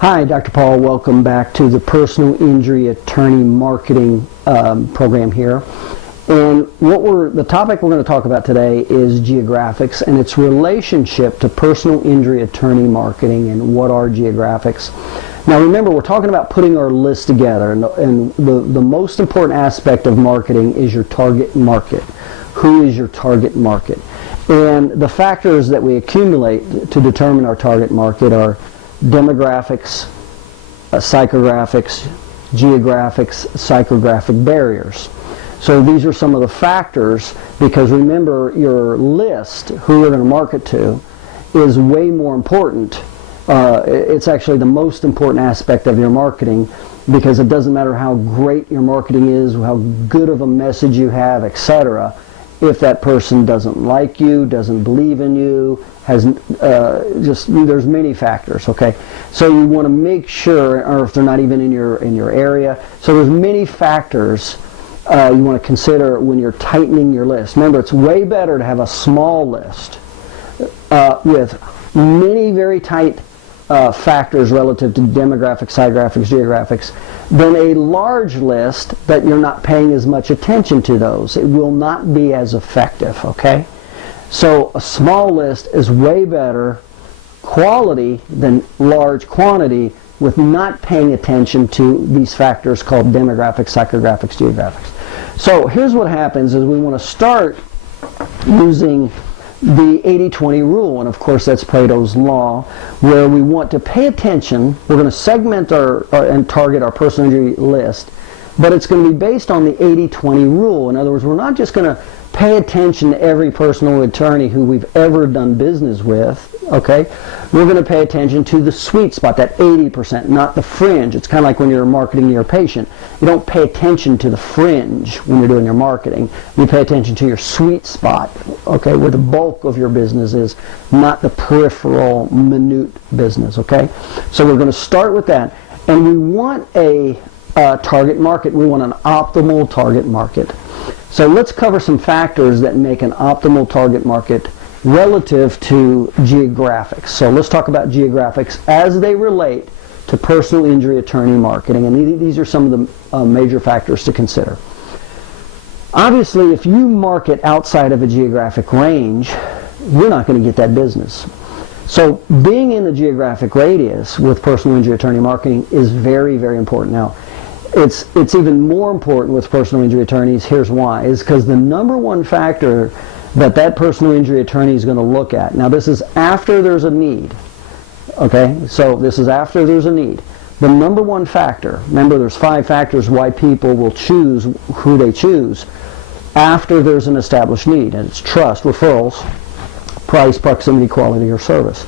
Hi, Dr. Paul. Welcome back to the Personal Injury Attorney Marketing program here. And the topic we're going to talk about today is Geographics and its relationship to personal injury attorney marketing and what are Geographics. Now remember, we're talking about putting our list together, and the most important aspect of marketing is your target market. Who is your target market? And the factors that we accumulate to determine our target market are demographics, psychographics, geographics, psychographic barriers. So these are some of the factors, because remember, your list, who you're going to market to, is way more important. It's actually the most important aspect of your marketing, because it doesn't matter how great your marketing is, how good of a message you have, etc. If that person doesn't like you, doesn't believe in you, there's many factors, okay? So you want to make sure, or if they're not even in your area, so there's many factors you want to consider when you're tightening your list. Remember, it's way better to have a small list with many very tight factors relative to demographics, psychographics, geographics, than a large list that you're not paying as much attention to those. It will not be as effective, okay? So a small list is way better quality than large quantity with not paying attention to these factors called demographics, psychographics, geographics. So here's what happens is we want to start using the 80-20 rule, and of course that's Pareto's law, where we want to pay attention. We're going to segment and target our personal injury list, but it's going to be based on the 80-20 rule. In other words, we're not just going to pay attention to every personal attorney who we've ever done business with, okay? We're going to pay attention to the sweet spot, that 80%, not the fringe. It's kind of like when you're marketing your patient. You don't pay attention to the fringe when you're doing your marketing. You pay attention to your sweet spot, okay, where the bulk of your business is, not the peripheral, minute business, okay? So we're going to start with that. And we want a target market. We want an optimal target market. So let's cover some factors that make an optimal target market relative to geographics. So let's talk about geographics as they relate to personal injury attorney marketing, and these are some of the major factors to consider. Obviously, if you market outside of a geographic range, you're not going to get that business. So being in the geographic radius with personal injury attorney marketing is very, very important. Now, it's even more important with personal injury attorneys. Here's why. Is because the number one factor that personal injury attorney is going to look at. Now this is after there's a need. Okay? So this is after there's a need. The number one factor, remember there's 5 factors why people will choose who they choose after there's an established need. And it's trust, referrals, price, proximity, quality, or service.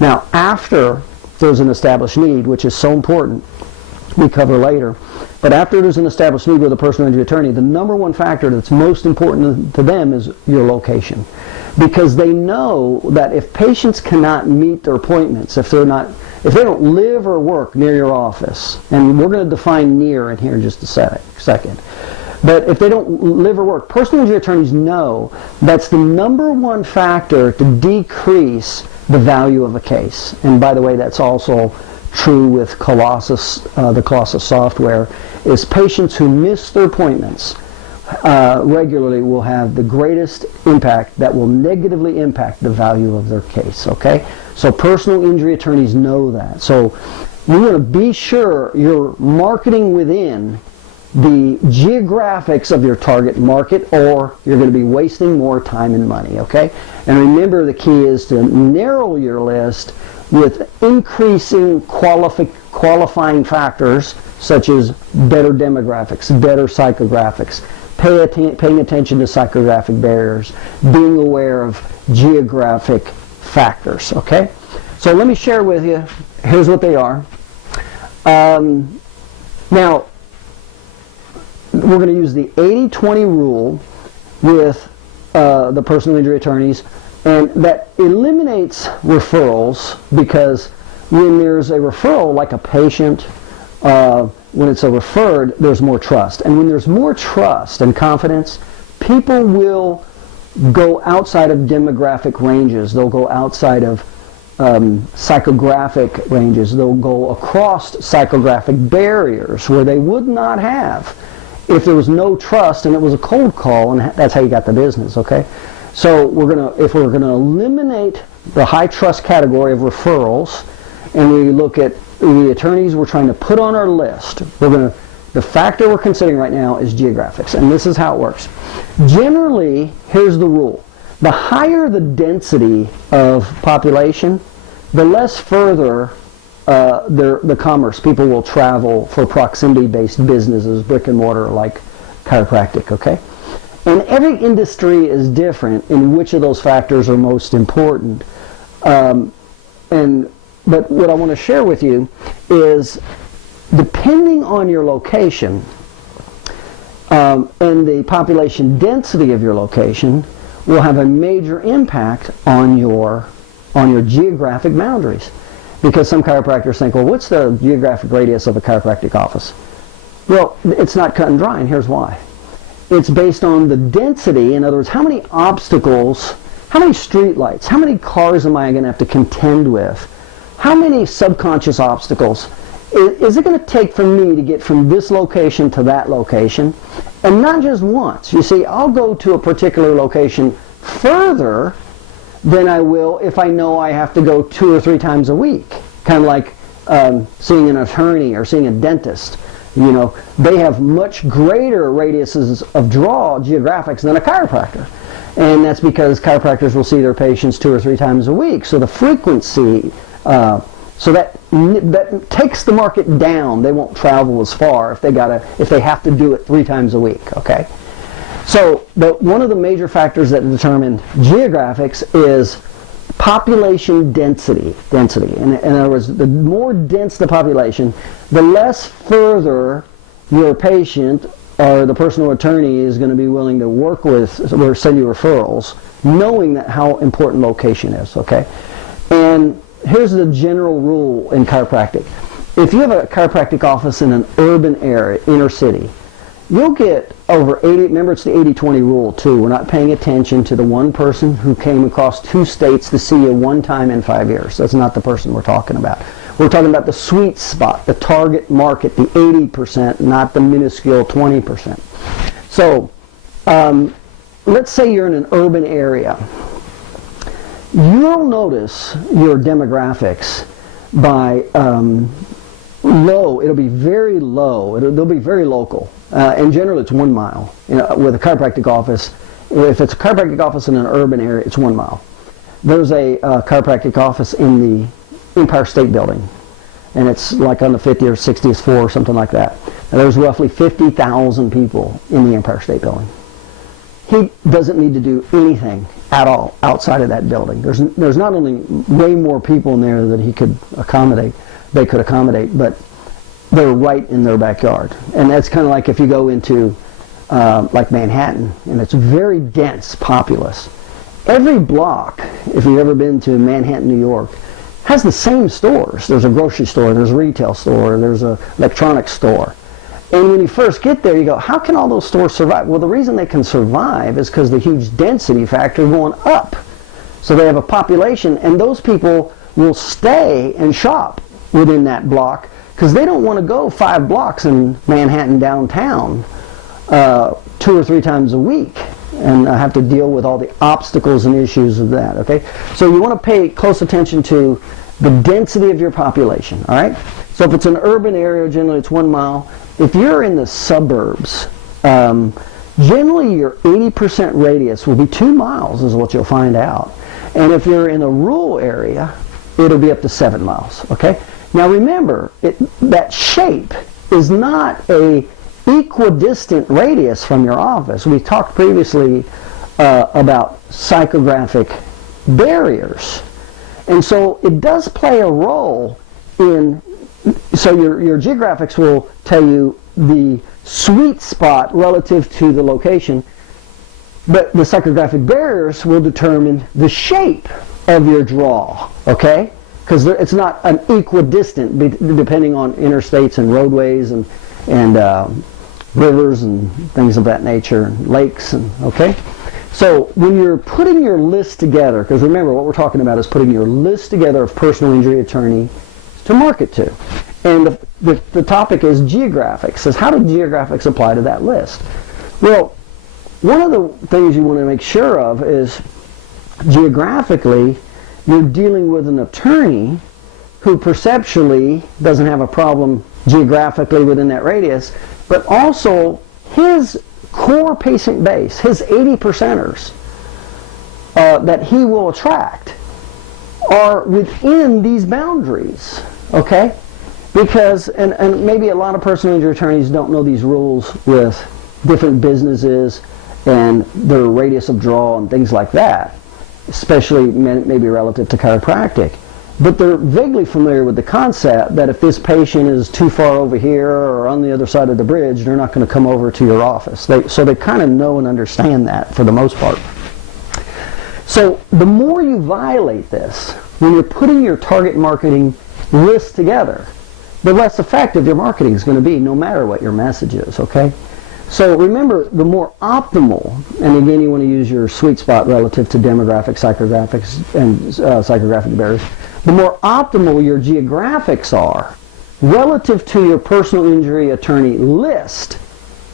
Now after there's an established need, which is so important, we cover later, but after there's an established need with a personal injury attorney, the number one factor that's most important to them is your location. Because they know that if patients cannot meet their appointments, if they don't live or work near your office, and we're going to define near in here in just a second, but if they don't live or work, personal injury attorneys know that's the number one factor to decrease the value of a case. And by the way, that's also true with Colossus, the Colossus software, is patients who miss their appointments regularly will have the greatest impact that will negatively impact the value of their case, okay? So personal injury attorneys know that. So you want to be sure you're marketing within the geographics of your target market, or you're going to be wasting more time and money, okay? And remember, the key is to narrow your list with increasing qualifying factors such as better demographics, better psychographics, paying attention to psychographic barriers, being aware of geographic factors, okay? So let me share with you, here's what they are. Now, we're going to use the 80-20 rule with the personal injury attorneys, and that eliminates referrals, because when there's a referral, like a patient, when it's a referred, there's more trust. And when there's more trust and confidence, people will go outside of demographic ranges. They'll go outside of psychographic ranges. They'll go across psychographic barriers where they would not have if there was no trust and it was a cold call, and that's how you got the business, okay? So if we're gonna eliminate the high trust category of referrals, and we look at the attorneys we're trying to put on our list, the factor we're considering right now is geographics, and this is how it works. Generally, here's the rule. The higher the density of population, the less further the commerce people will travel for proximity-based businesses, brick and mortar like chiropractic, okay? And every industry is different in which of those factors are most important. But what I want to share with you is, depending on your location and the population density of your location, will have a major impact on your geographic boundaries. Because some chiropractors think, well, what's the geographic radius of a chiropractic office? Well, it's not cut and dry, and here's why. It's based on the density. In other words, how many obstacles, how many street lights, how many cars am I going to have to contend with? How many subconscious obstacles is it going to take for me to get from this location to that location? And not just once. You see, I'll go to a particular location further than I will if I know I have to go 2 or 3 times a week. Kind of like seeing an attorney or seeing a dentist. You know, they have much greater radiuses of draw, geographics, than a chiropractor. And that's because chiropractors will see their patients 2 or 3 times a week. So the frequency, so that takes the market down. They won't travel as far if they have to do it 3 times a week, okay? So one of the major factors that determine geographics is population density. In other words, the more dense the population, the less further your patient or the personal attorney is going to be willing to work with or send you referrals, knowing that how important location is, okay? And here's the general rule in chiropractic. If you have a chiropractic office in an urban area, inner city, you'll get over 80, remember it's the 80-20 rule too. We're not paying attention to the one person who came across 2 states to see you one time in 5 years. That's not the person we're talking about. We're talking about the sweet spot, the target market, the 80%, not the minuscule 20%. So let's say you're in an urban area. You'll notice your demographics by low. It'll be very low. They'll be very local. And generally it's 1 mile. You know, with a chiropractic office, if it's a chiropractic office in an urban area, it's 1 mile. There's a chiropractic office in the Empire State Building, and it's like on the 50th or 60th floor or something like that. And there's roughly 50,000 people in the Empire State Building. He doesn't need to do anything at all outside of that building. There's not only way more people in there that they could accommodate, but they're right in their backyard. And that's kind of like if you go into like Manhattan, and it's very dense, populous. Every block, if you've ever been to Manhattan, New York, has the same stores. There's a grocery store, there's a retail store, there's an electronics store. And when you first get there, you go, how can all those stores survive? Well, the reason they can survive is because the huge density factor going up. So they have a population, and those people will stay and shop within that block because they don't want to go 5 blocks in Manhattan downtown 2 or 3 times a week and have to deal with all the obstacles and issues of that, okay? So you want to pay close attention to the density of your population, all right? So if it's an urban area, generally it's 1 mile. If you're in the suburbs, generally your 80% radius will be 2 miles is what you'll find out. And if you're in a rural area, it'll be up to 7 miles, okay? Now remember, that shape is not a equidistant radius from your office. We talked previously about psychographic barriers. And so it does play a role in, so your geographics will tell you the sweet spot relative to the location, but the psychographic barriers will determine the shape of your draw, okay? Because it's not an equidistant depending on interstates and roadways and rivers and things of that nature, and lakes, and okay? So when you're putting your list together, because remember what we're talking about is putting your list together of personal injury attorneys to market to. And the topic is Geographics. Says, how do Geographics apply to that list? Well, one of the things you want to make sure of is geographically you're dealing with an attorney who perceptually doesn't have a problem geographically within that radius, but also his core patient base, his 80%ers that he will attract are within these boundaries, okay? Because, and maybe a lot of personal injury attorneys don't know these rules with different businesses and their radius of draw and things like that, especially maybe relative to chiropractic. But they're vaguely familiar with the concept that if this patient is too far over here or on the other side of the bridge, they're not going to come over to your office. So they kind of know and understand that for the most part. So the more you violate this, when you're putting your target marketing list together, the less effective your marketing is going to be, no matter what your message is, okay? So remember, the more optimal, and again you want to use your sweet spot relative to demographics, psychographics, and psychographic barriers, the more optimal your geographics are relative to your personal injury attorney list,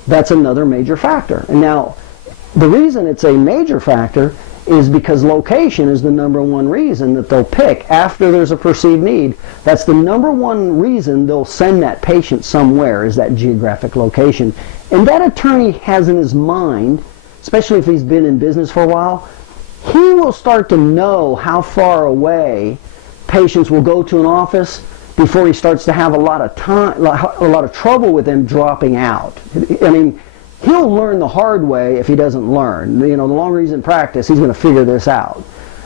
that's another major factor. And now, the reason it's a major factor is because location is the number one reason that they'll pick after there's a perceived need. That's the number one reason they'll send that patient somewhere, is that geographic location. And that attorney has in his mind, especially if he's been in business for a while, he will start to know how far away patients will go to an office before he starts to have a lot of trouble with them dropping out. I mean, he'll learn the hard way if he doesn't learn. You know, the longer he's in practice, he's going to figure this out.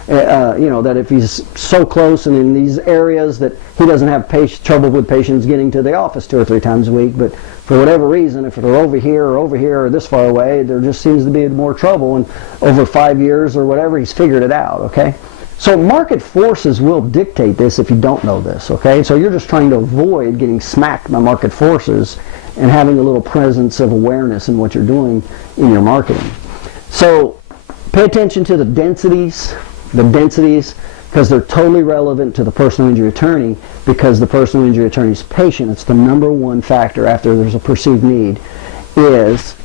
You know, that if he's so close and in these areas that he doesn't have trouble with patients getting to the office 2 or 3 times a week, but for whatever reason, if they're over here or this far away, there just seems to be more trouble, and over 5 years or whatever, he's figured it out, okay? So market forces will dictate this if you don't know this, okay? So you're just trying to avoid getting smacked by market forces and having a little presence of awareness in what you're doing in your marketing. So pay attention to the densities, because they're totally relevant to the personal injury attorney, because the personal injury attorney's patient, it's the number one factor after there's a perceived need, is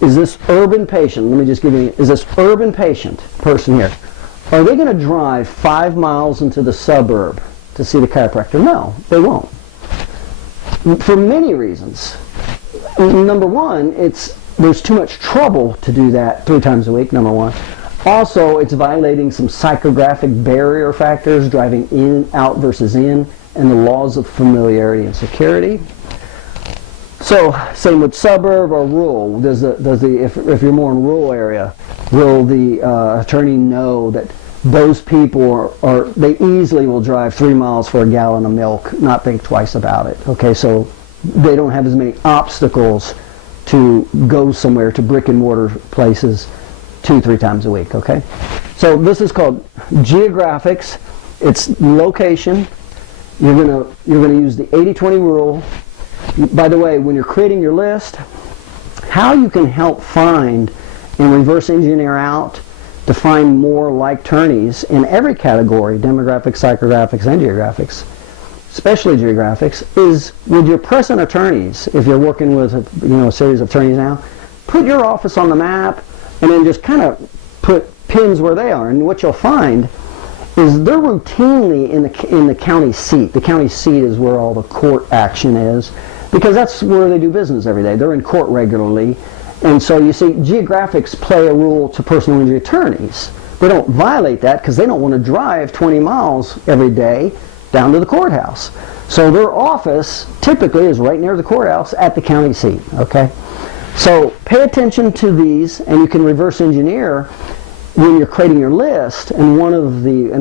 this urban patient, let me just give you, is this urban person here, are they going to drive 5 miles into the suburb to see the chiropractor? No, they won't. For many reasons. Number one, there's too much trouble to do that 3 times a week, number one. Also, it's violating some psychographic barrier factors, driving in, out versus in, and the laws of familiarity and security. So, same with suburb or rural. If you're more in a rural area, will the attorney know that those people they easily will drive 3 miles for a gallon of milk, not think twice about it. Okay, so they don't have as many obstacles to go somewhere to brick and mortar places 2-3 times a week, okay? So this is called Geographics. It's location. You're gonna use the 80-20 rule. By the way, when you're creating your list, how you can help find and reverse engineer out to find more like attorneys in every category, demographics, psychographics, and geographics, especially geographics, is with your present attorneys. If you're working with a series of attorneys now, put your office on the map and then just kind of put pins where they are. And what you'll find is they're routinely in the county seat. The county seat is where all the court action is, because that's where they do business every day. They're in court regularly. And so you see, geographics play a role to personal injury attorneys. They don't violate that because they don't want to drive 20 miles every day down to the courthouse. So their office typically is right near the courthouse at the county seat, okay? So pay attention to these, and you can reverse engineer when you're creating your list, and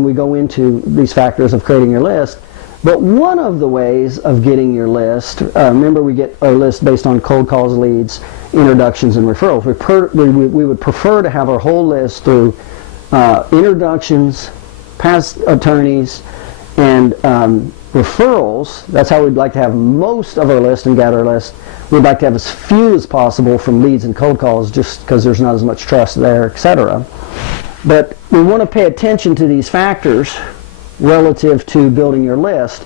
we go into these factors of creating your list, but one of the ways of getting your list, remember we get our list based on cold calls, leads, introductions, and referrals. We would prefer to have our whole list through introductions, past attorneys, And referrals, that's how we'd like to have most of our list and gather our list. We'd like to have as few as possible from leads and cold calls just because there's not as much trust there, etc. But we want to pay attention to these factors relative to building your list,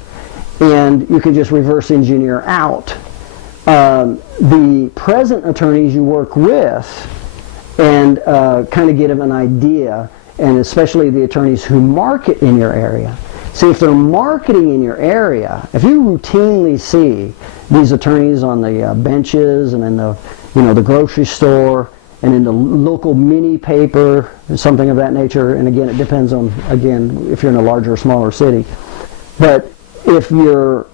and you can just reverse engineer out the present attorneys you work with and kind of get an idea, and especially the attorneys who market in your area. See, if they're marketing in your area, if you routinely see these attorneys on the benches and in the, the grocery store and in the local mini paper, something of that nature, and again, it depends on, if you're in a larger or smaller city. But if you're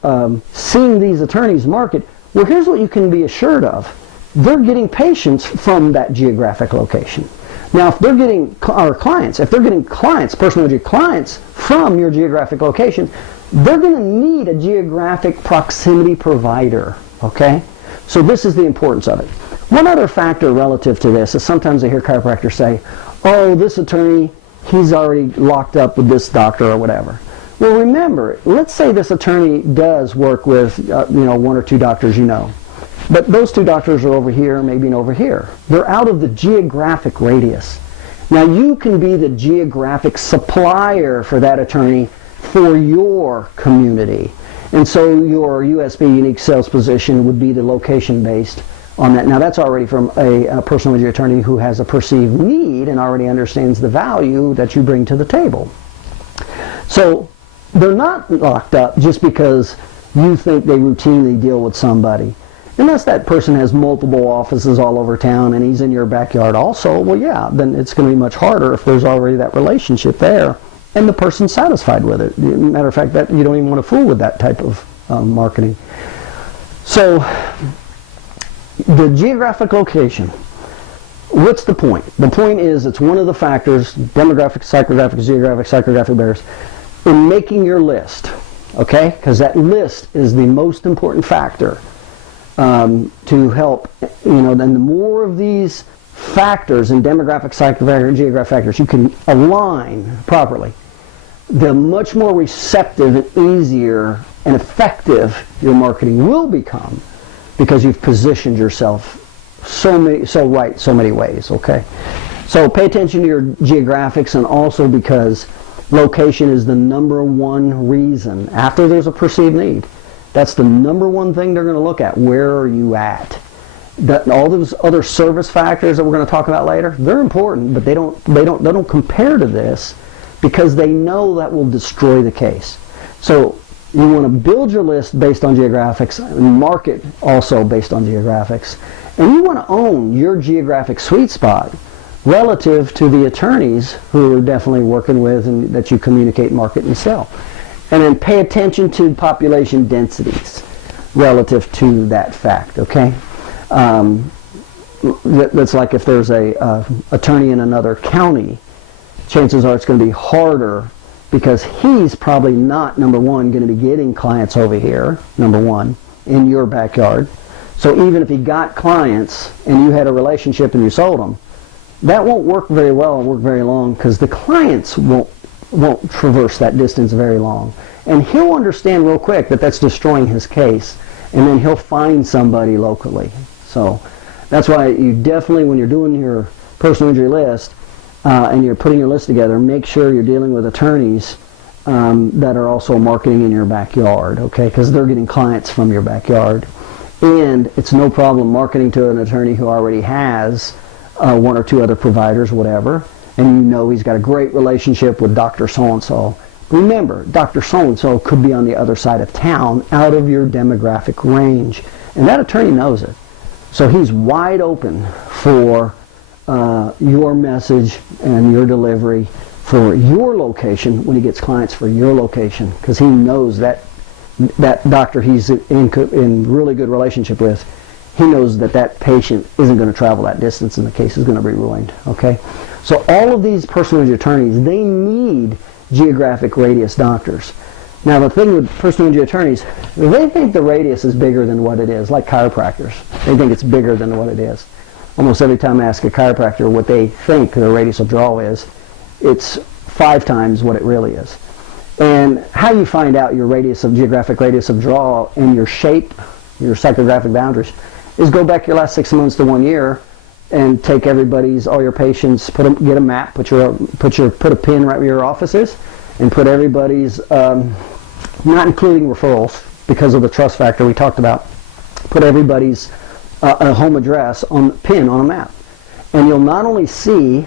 seeing these attorneys market, well, here's what you can be assured of. They're getting patients from that geographic location. Now, if they're getting clients, personal injury clients from your geographic location, they're going to need a geographic proximity provider, okay? So this is the importance of it. One other factor relative to this is sometimes I hear chiropractors say, oh, this attorney, he's already locked up with this doctor or whatever. Well, remember, let's say this attorney does work with, one or two doctors but those two doctors are over here, maybe over here. They're out of the geographic radius. Now, you can be the geographic supplier for that attorney for your community. And so your USB unique sales position would be the location based on that. Now, that's already from a personal injury attorney who has a perceived need and already understands the value that you bring to the table. So they're not locked up just because you think they routinely deal with somebody. Unless that person has multiple offices all over town and he's in your backyard also, well, yeah, then it's going to be much harder if there's already that relationship there and the person's satisfied with it. Matter of fact, that you don't even want to fool with that type of marketing. So the geographic location, what's the point? The point is it's one of the factors, demographic, psychographic, geographic, psychographic barriers, in making your list, okay? Because that list is the most important factor. To help, then the more of these factors in demographic, psychographic, and geographic factors you can align properly, the much more receptive and easier and effective your marketing will become because you've positioned yourself so many ways, okay? So pay attention to your geographics, and also because location is the number one reason after there's a perceived need. That's the number one thing they're going to look at. Where are you at? All those other service factors that we're going to talk about later, they're important, but they don't compare to this because they know that will destroy the case. So you want to build your list based on geographics and market also based on geographics. And you want to own your geographic sweet spot relative to the attorneys who are definitely working with and that you communicate, market, and sell. And then pay attention to population densities relative to that fact, okay? That's like if there's a attorney in another county, chances are it's going to be harder because he's probably not, number one, going to be getting clients over here, number one, in your backyard. So even if he got clients and you had a relationship and you sold them, that won't work very well and work very long because the clients won't traverse that distance very long. And he'll understand real quick that that's destroying his case, and then he'll find somebody locally. So that's why you definitely, when you're doing your personal injury list and you're putting your list together, make sure you're dealing with attorneys that are also marketing in your backyard, okay? Because they're getting clients from your backyard. And it's no problem marketing to an attorney who already has one or two other providers, whatever, and you know he's got a great relationship with Dr. So-and-so. Remember, Dr. So-and-so could be on the other side of town, out of your demographic range, and that attorney knows it. So he's wide open for your message and your delivery for your location when he gets clients for your location, because he knows that doctor he's in really good relationship with, he knows that patient isn't going to travel that distance and the case is going to be ruined, okay? So all of these personal injury attorneys, they need geographic radius doctors. Now the thing with personal injury attorneys, they think the radius is bigger than what it is, like chiropractors. They think it's bigger than what it is. Almost every time I ask a chiropractor what they think the radius of draw is, it's 5 times what it really is. And how you find out your geographic radius of draw and your shape, your psychographic boundaries, is go back your last 6 months to 1 year and take all your patients, get a map, put a pin right where your office is, and put everybody's, not including referrals because of the trust factor we talked about, put everybody's home address pin on a map. And you'll not only see,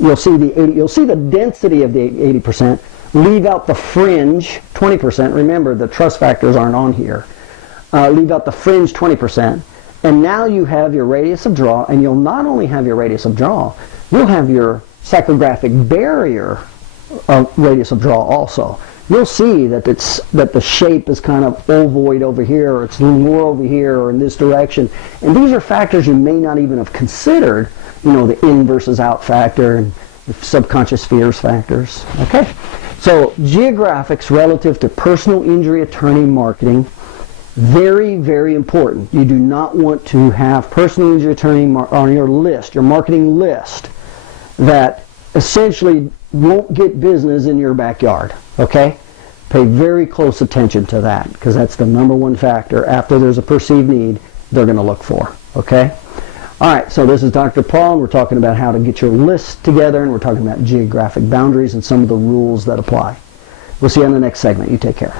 you'll see the density of the 80%, leave out the fringe 20%. Remember, the trust factors aren't on here. Leave out the fringe 20%. And now you have your radius of draw, and you'll not only have your radius of draw, you'll have your psychographic barrier radius of draw also. You'll see that the shape is kind of ovoid over here, or it's more over here, or in this direction. And these are factors you may not even have considered, the in versus out factor and the subconscious fears factors. Okay? So geographics relative to personal injury attorney marketing, very, very important. You do not want to have personal injury attorney on your list, your marketing list, that essentially won't get business in your backyard. Okay? Pay very close attention to that, because that's the number one factor. After there's a perceived need, they're going to look for. Okay? All right, so this is Dr. Paul, and we're talking about how to get your list together, and we're talking about geographic boundaries and some of the rules that apply. We'll see you on the next segment. You take care.